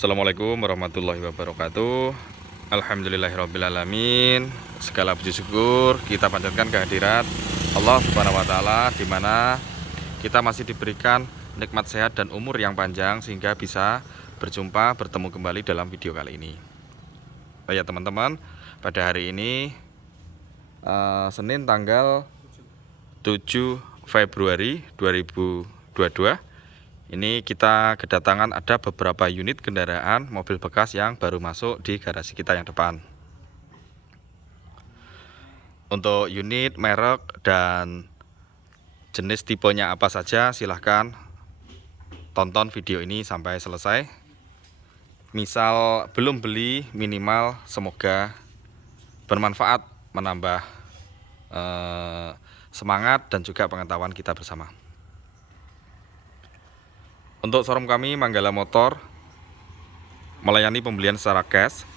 Assalamualaikum warahmatullahi wabarakatuh. Alhamdulillahirrabbilalamin. Segala puji syukur kita panjatkan kehadirat Allah Subhanahu wa Ta'ala, di mana kita masih diberikan nikmat sehat dan umur yang panjang sehingga bisa bertemu kembali dalam video kali ini. Oh ya teman-teman, pada hari ini Senin tanggal 7 Februari 2022, ini kita kedatangan ada beberapa unit kendaraan mobil bekas yang baru masuk di garasi kita yang depan. Untuk unit, merek, dan jenis tipenya apa saja, silahkan tonton video ini sampai selesai. Misal belum beli, minimal semoga bermanfaat, menambah semangat dan juga pengetahuan kita bersama. Untuk showroom kami Manggala Motor melayani pembelian secara cash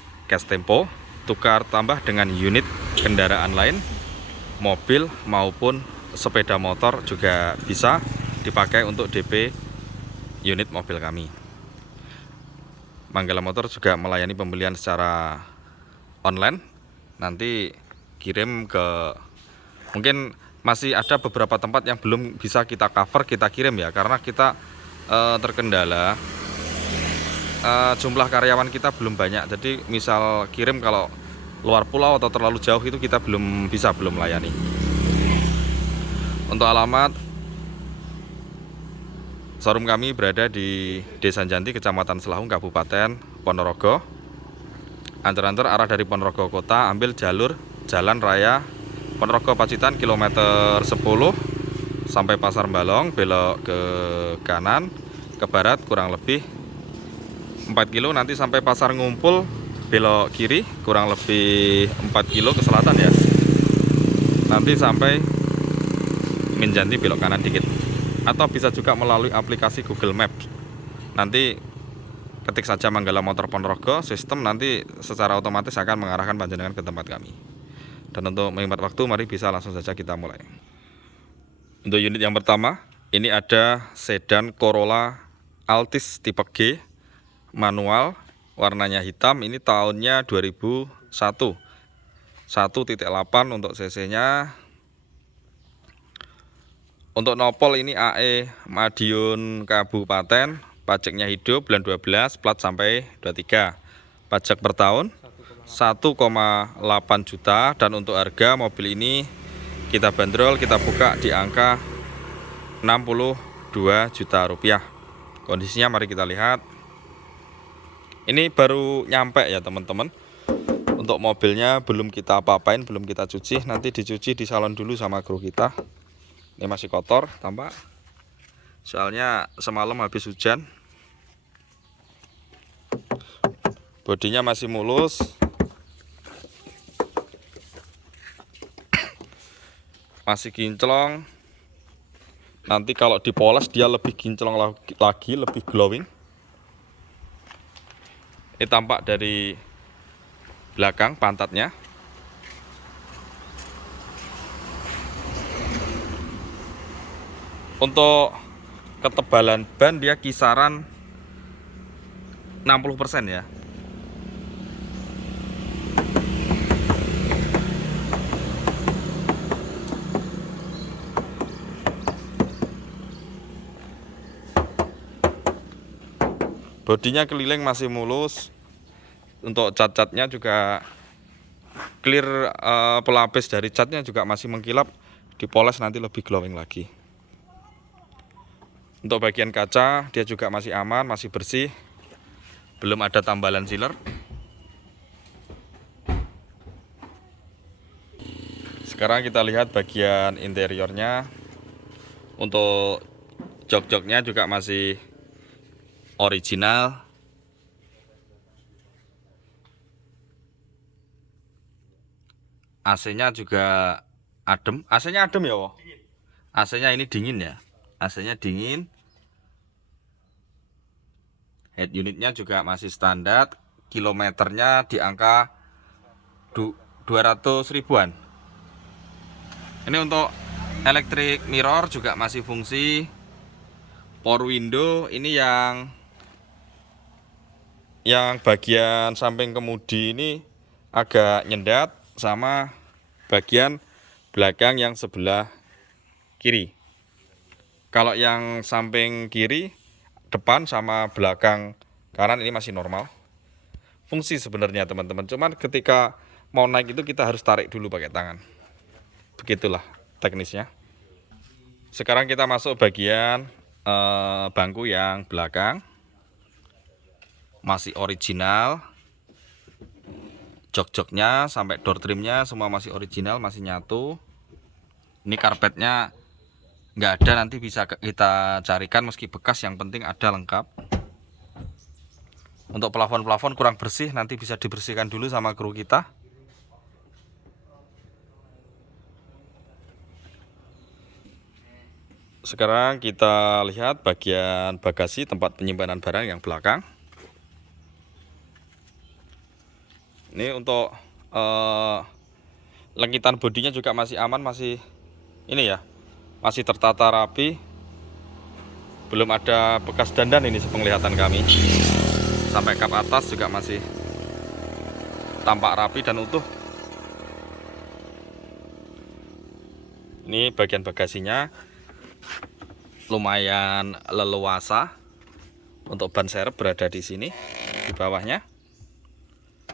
tempo, tukar tambah dengan unit kendaraan lain, mobil maupun sepeda motor juga bisa dipakai untuk DP unit mobil kami. Manggala Motor juga melayani pembelian secara online, nanti kirim ke, mungkin masih ada beberapa tempat yang belum bisa kita cover, kita kirim ya, karena kita terkendala jumlah karyawan kita belum banyak. Jadi misal kirim kalau luar pulau atau terlalu jauh itu kita belum layani. Untuk alamat, showroom kami berada di Desa Janti, Kecamatan Selahung, Kabupaten Ponorogo. Antar-antar arah dari Ponorogo Kota, ambil jalur Jalan Raya Ponorogo Pacitan kilometer 10 sampai Pasar Balong, belok ke kanan, ke barat kurang lebih 4 kilo, nanti sampai Pasar Ngumpul, belok kiri kurang lebih 4 kilo ke selatan ya. Nanti sampai Minjanti, belok kanan dikit. Atau bisa juga melalui aplikasi Google Maps. Nanti ketik saja Manggala Motor Ponorogo, sistem nanti secara otomatis akan mengarahkan panjenengan ke tempat kami. Dan untuk menghemat waktu, mari bisa langsung saja kita mulai. Untuk unit yang pertama, ini ada sedan Corolla Altis tipe G, manual, warnanya hitam. Ini tahunnya 2001, 1.8 untuk cc-nya. Untuk nopol ini AE Madiun Kabupaten, pajaknya hidup, bulan 12, plat sampai 23. Pajak per tahun 1,8 juta, dan untuk harga mobil ini kita bandrol, kita buka di angka 62 juta rupiah. Kondisinya mari kita lihat. Ini baru nyampe ya teman-teman. Untuk mobilnya belum kita apa-apain, belum kita cuci. Nanti dicuci di salon dulu sama kru kita. Ini masih kotor tampak, soalnya semalam habis hujan. Bodinya masih mulus. Masih kinclong. Nanti kalau dipoles dia lebih kinclong lagi, lebih glowing. Ini tampak dari belakang pantatnya. Untuk ketebalan ban dia kisaran 60% ya. Bodinya keliling masih mulus. Untuk cat-catnya juga clear, pelapis dari catnya juga masih mengkilap. Dipoles nanti lebih glowing lagi. Untuk bagian kaca dia juga masih aman, masih bersih. Belum ada tambalan sealer. Sekarang kita lihat bagian interiornya. Untuk jok-joknya juga masih original. AC-nya juga adem. AC-nya adem ya, Wo? AC-nya ini dingin ya. AC-nya dingin. Head unitnya juga masih standar. Kilometernya di angka 200 ribuan. Ini untuk electric mirror juga masih fungsi. Power window ini yang yang bagian samping kemudi ini agak nyendat sama bagian belakang yang sebelah kiri. Kalau yang samping kiri, depan sama belakang kanan ini masih normal. Fungsi sebenarnya teman-teman. Cuman ketika mau naik itu kita harus tarik dulu pakai tangan. Begitulah teknisnya. Sekarang kita masuk bagian bangku yang belakang. Masih original. Jok-joknya sampai door trimnya semua masih original, masih nyatu. Ini karpetnya nggak ada, nanti bisa kita carikan meski bekas, yang penting ada lengkap. Untuk plafon-plafon kurang bersih, nanti bisa dibersihkan dulu sama kru kita. Sekarang kita lihat bagian bagasi tempat penyimpanan barang yang belakang. Ini untuk lengkitan bodinya juga masih aman, masih ini ya, masih tertata rapi. Belum ada bekas dandan ini sepenglihatan kami. Sampai kap atas juga masih tampak rapi dan utuh. Ini bagian bagasinya lumayan leluasa. Untuk ban serep berada di sini, di bawahnya.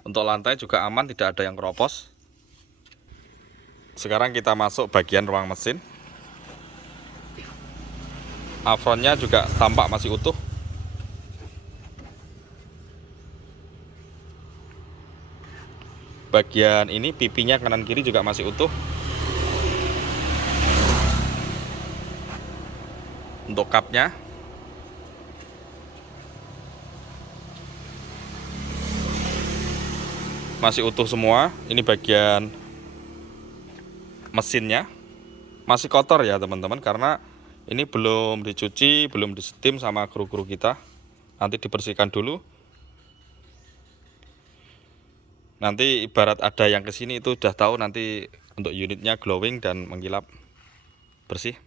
Untuk lantai juga aman, tidak ada yang keropos. Sekarang kita masuk bagian ruang mesin. Apronnya juga tampak masih utuh. Bagian ini pipinya kanan kiri juga masih utuh. Untuk kapnya masih utuh semua. Ini bagian mesinnya masih kotor ya teman-teman, karena ini belum dicuci, belum disetim sama kru-kru kita. Nanti dibersihkan dulu. Nanti ibarat ada yang kesini itu udah tahu nanti untuk unitnya glowing dan mengkilap bersih.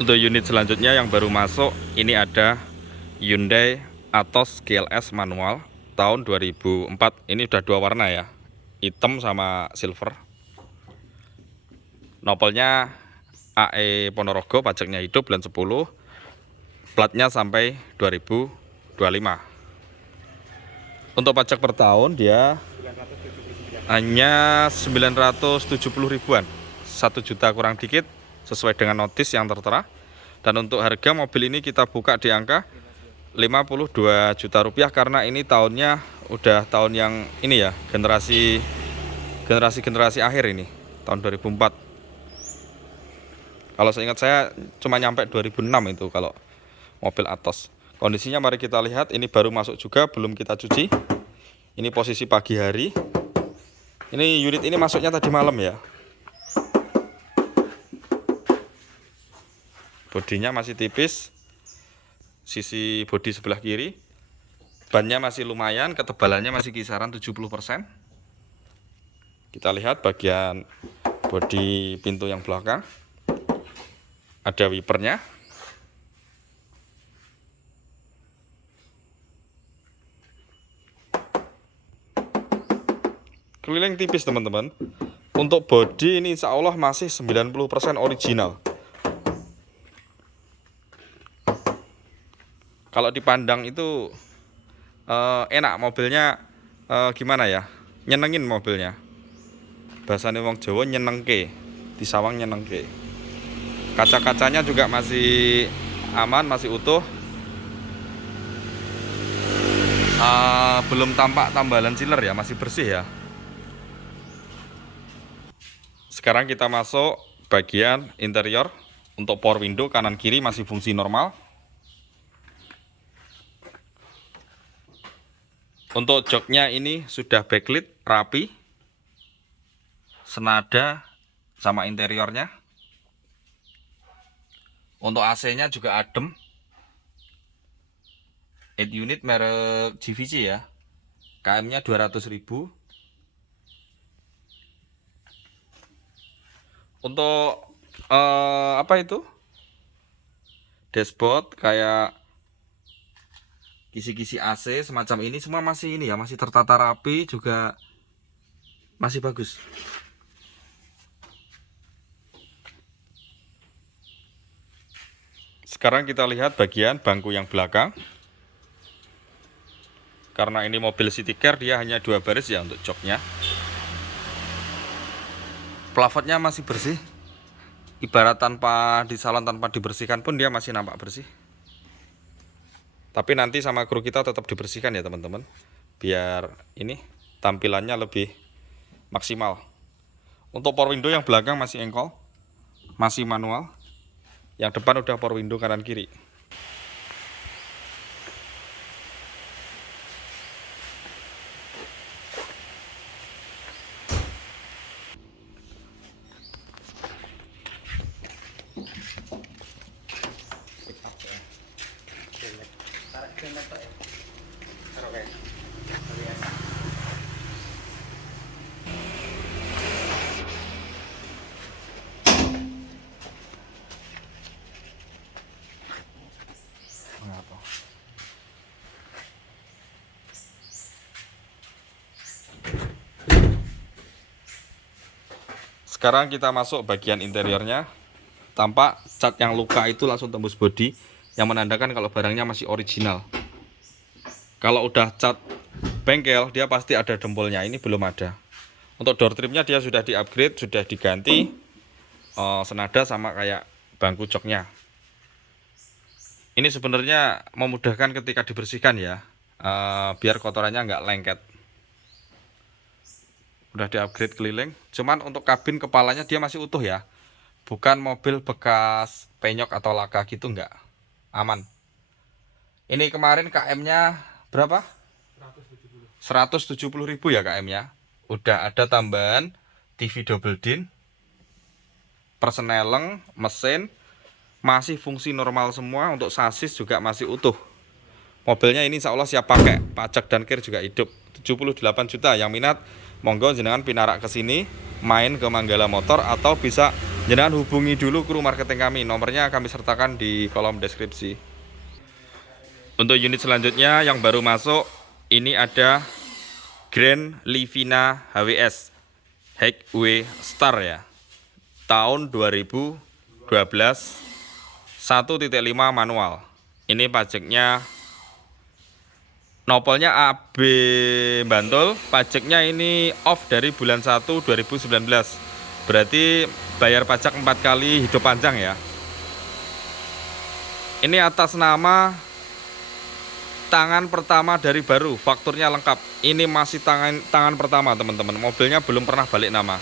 Untuk unit selanjutnya yang baru masuk, ini ada Hyundai Atos GLS manual tahun 2004. Ini udah dua warna ya, hitam sama silver. Nopolnya AE Ponorogo, pajaknya hidup bulan 10. Platnya sampai 2025. Untuk pajak per tahun dia hanya 970 ribuan, 1 juta kurang dikit, sesuai dengan notis yang tertera. Dan untuk harga mobil ini kita buka di angka 52 juta rupiah, karena ini tahunnya udah tahun yang ini ya, generasi akhir ini, tahun 2004. Kalau saya ingat saya cuma nyampe 2006 itu kalau mobil Atos. Kondisinya mari kita lihat, ini baru masuk juga, belum kita cuci. Ini posisi pagi hari. Ini unit ini masuknya tadi malam ya. Bodinya masih tipis, sisi bodi sebelah kiri. Bannya masih lumayan, ketebalannya masih kisaran 70%. Kita lihat bagian bodi pintu yang belakang. Ada wipernya. Keliling tipis teman-teman. Untuk bodi ini insya Allah masih 90% original. Kalau dipandang itu enak mobilnya, gimana ya, nyenengin mobilnya. Bahasanya wong Jawa nyenengke, disawang nyenengke. Kaca-kacanya juga masih aman, masih utuh. Belum tampak tambalan sealer ya, masih bersih ya. Sekarang kita masuk bagian interior. Untuk power window kanan kiri masih fungsi normal. Untuk joknya ini sudah backlit, rapi, senada sama interiornya. Untuk AC-nya juga adem. 8 unit merek GVC ya. KM-nya 200.000. Untuk apa itu? Dashboard kayak kisi-kisi AC semacam ini semua masih ini ya, masih tertata rapi, juga masih bagus. Sekarang kita lihat bagian bangku yang belakang. Karena ini mobil city car, dia hanya 2 baris ya untuk joknya. Plafonnya masih bersih. Ibarat tanpa di salon, tanpa dibersihkan pun dia masih nampak bersih. Tapi nanti sama kru kita tetap dibersihkan ya teman-teman, biar ini tampilannya lebih maksimal. Untuk power window yang belakang masih engkol, masih manual. Yang depan udah power window kanan kiri. Sekarang kita masuk bagian interiornya. Tampak cat yang luka itu langsung tembus bodi, yang menandakan kalau barangnya masih original. Kalau udah cat bengkel, dia pasti ada dempulnya. Ini belum ada. Untuk door trimnya dia sudah di-upgrade, sudah diganti senada sama kayak bangku joknya. Ini sebenarnya memudahkan ketika dibersihkan ya, biar kotorannya nggak lengket. Udah di-upgrade keliling. Cuman untuk kabin kepalanya dia masih utuh ya, bukan mobil bekas penyok atau laka gitu, enggak. Aman. Ini kemarin KM-nya berapa? 170.000 ya KM-nya. Udah ada tambahan TV double din, persneleng, mesin masih fungsi normal semua. Untuk sasis juga masih utuh. Mobilnya ini insya Allah siap pakai, pajak dan kir juga hidup. 78 juta. Yang minat monggo jenengan pinarak ke sini, main ke Manggala Motor, atau bisa jenengan hubungi dulu kru marketing kami. Nomornya kami sertakan di kolom deskripsi. Untuk unit selanjutnya yang baru masuk, ini ada Grand Livina HWS Highway Star ya. Tahun 2012, 1.5 manual. Ini pajaknya, nopolnya AB Bantul, pajaknya ini off dari bulan 1 2019. Berarti bayar pajak 4 kali hidup panjang ya. Ini atas nama tangan pertama dari baru, fakturnya lengkap. Ini masih tangan pertama teman-teman. Mobilnya belum pernah balik nama.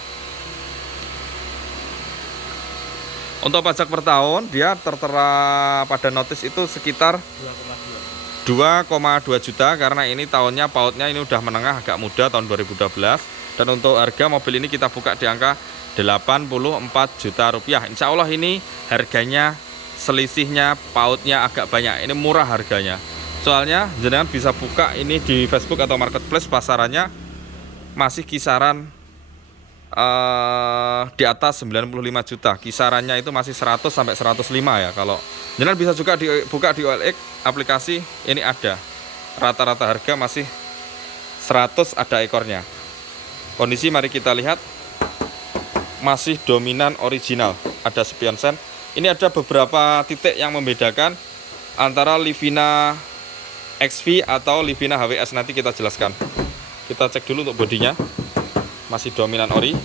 Untuk pajak per tahun dia tertera pada notis itu sekitar 2,2 juta, karena ini tahunnya pautnya ini udah menengah agak muda tahun 2012. Dan untuk harga mobil ini kita buka di angka 84 juta rupiah. Insya Allah ini harganya selisihnya pautnya agak banyak. Ini murah harganya. Soalnya jenengan bisa buka ini di Facebook atau marketplace, pasarannya masih kisaran di atas 95 juta. Kisarannya itu masih 100 sampai 105 ya. Kalau jenengan bisa juga dibuka di OLX aplikasi, ini ada. Rata-rata harga masih 100 ada ekornya. Kondisi mari kita lihat, masih dominan original. Ada spion sen. Ini ada beberapa titik yang membedakan antara Livina XV atau Livina HWS, nanti kita jelaskan. Kita cek dulu untuk bodinya, masih dominan ori.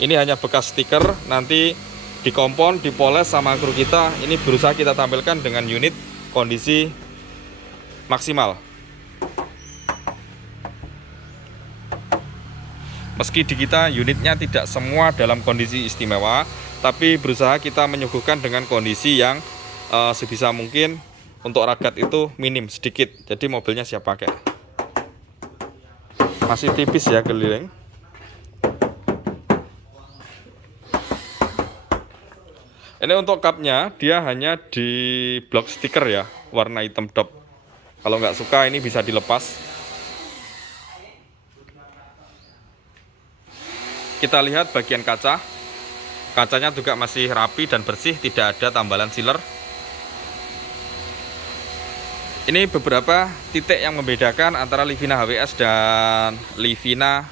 Ini hanya bekas stiker, nanti dikompon, dipoles sama kru kita. Ini berusaha kita tampilkan dengan unit kondisi maksimal. Meski di kita unitnya tidak semua dalam kondisi istimewa, tapi berusaha kita menyuguhkan dengan kondisi yang sebisa mungkin untuk ragat itu minim sedikit. Jadi mobilnya siap pakai. Masih tipis ya keliling. Ini untuk cupnya dia hanya di blok stiker ya, warna hitam top. Kalau nggak suka ini bisa dilepas. Kita lihat bagian kaca. Kacanya juga masih rapi dan bersih, tidak ada tambalan sealer. Ini beberapa titik yang membedakan antara Livina HWS dan Livina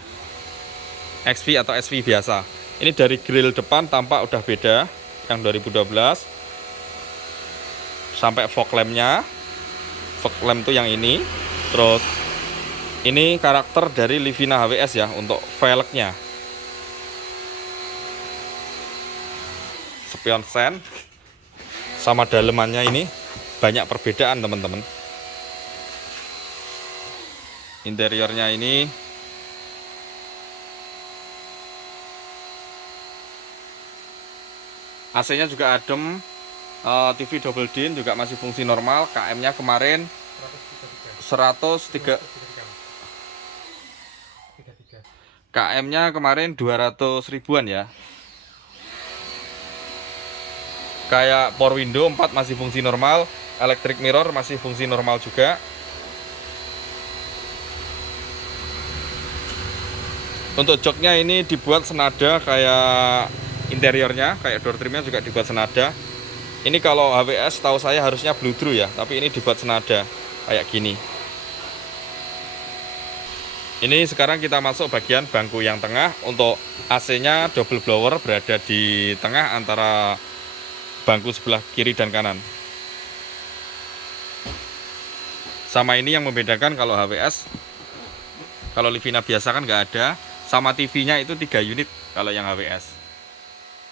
XV atau SV biasa. Ini dari grill depan tampak udah beda yang 2012. Sampai fog lampnya, fog lamp tuh yang ini. Terus ini karakter dari Livina HWS ya untuk velgnya. Spion sen sama dalemannya ini banyak perbedaan teman-teman. Interiornya ini AC-nya juga adem, TV double din juga masih fungsi normal. KM-nya kemarin 103, KM-nya kemarin 200 ribuan ya. Kayak power window 4 masih fungsi normal, electric mirror masih fungsi normal juga. Untuk joknya ini dibuat senada kayak interiornya, kayak door trimnya juga dibuat senada. Ini kalau HWS tahu saya harusnya bludru ya, tapi ini dibuat senada kayak gini. Ini sekarang kita masuk bagian bangku yang tengah. Untuk AC-nya double blower berada di tengah antara bangku sebelah kiri dan kanan. Sama ini yang membedakan kalau HWS, kalau Livina biasa kan nggak ada. Sama TV-nya itu 3 unit kalau yang HWS.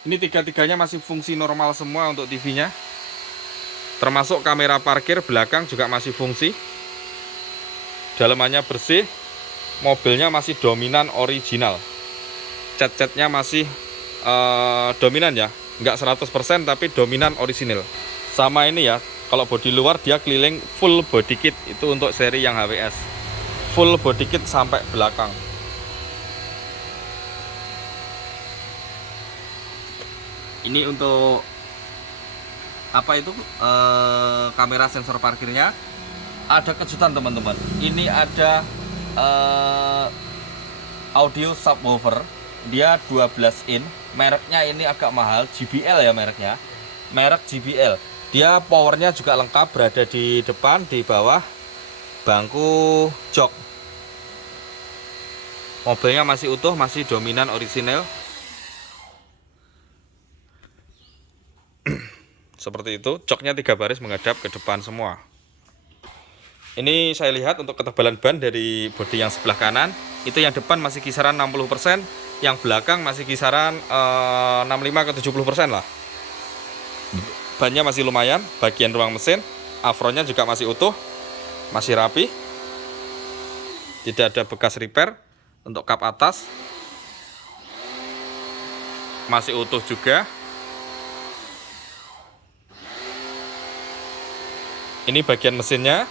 Ini tiga-tiganya masih fungsi normal semua untuk TV-nya. Termasuk kamera parkir belakang juga masih fungsi. Dalemannya bersih. Mobilnya masih dominan original. Cat-catnya masih dominan ya. Nggak 100% tapi dominan orisinil. Sama ini ya, kalau bodi luar dia keliling full body kit. Itu untuk seri yang HWS. Full body kit sampai belakang. Ini untuk apa itu kamera sensor parkirnya. Ada kejutan teman-teman. Ini ada audio subwoofer. Dia 12 in. Mereknya ini agak mahal, JBL ya mereknya. Merek JBL. Dia powernya juga lengkap, berada di depan, di bawah bangku jok. Mobilnya masih utuh, masih dominan orisinil. Seperti itu, joknya 3 baris menghadap ke depan semua. Ini saya lihat untuk ketebalan ban dari bodi yang sebelah kanan, itu yang depan masih kisaran 60%, yang belakang masih kisaran 65 ke 70% lah. Bannya masih lumayan, bagian ruang mesin, afronnya juga masih utuh, masih rapi. Tidak ada bekas repair. Untuk kap atas masih utuh juga. Ini bagian mesinnya.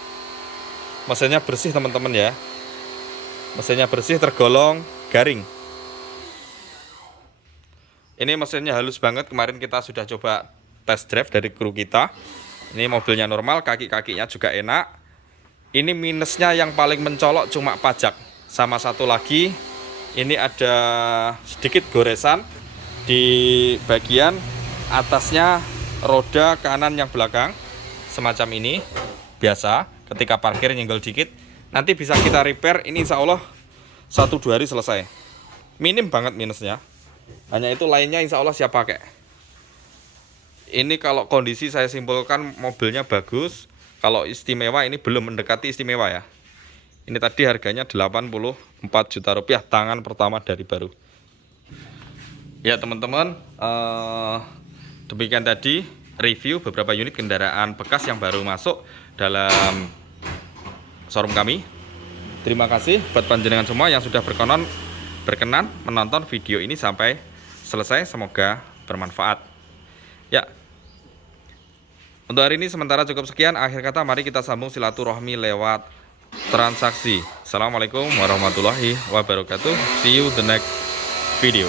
Mesinnya bersih teman-teman ya. Mesinnya bersih, tergolong garing. Ini mesinnya halus banget. Kemarin kita sudah coba test drive dari kru kita. Ini mobilnya normal, kaki-kakinya juga enak. Ini minusnya yang paling mencolok cuma pajak. Sama satu lagi, ini ada sedikit goresan di bagian atasnya roda kanan yang belakang. Semacam ini, biasa ketika parkir nyenggol dikit. Nanti bisa kita repair, ini insya Allah 1-2 hari selesai. Minim banget minusnya. Hanya itu, lainnya insya Allah siap pakai. Ini kalau kondisi saya simpulkan mobilnya bagus. Kalau istimewa ini belum mendekati istimewa ya. Ini tadi harganya 84 juta rupiah, tangan pertama dari baru. Ya teman-teman, demikian tadi review beberapa unit kendaraan bekas yang baru masuk dalam showroom kami. Terima kasih buat panjenengan semua yang sudah berkenan menonton video ini sampai selesai. Semoga bermanfaat. Ya, untuk hari ini sementara cukup sekian. Akhir kata, mari kita sambung silaturahmi lewat transaksi. Assalamualaikum warahmatullahi wabarakatuh. See you the next video.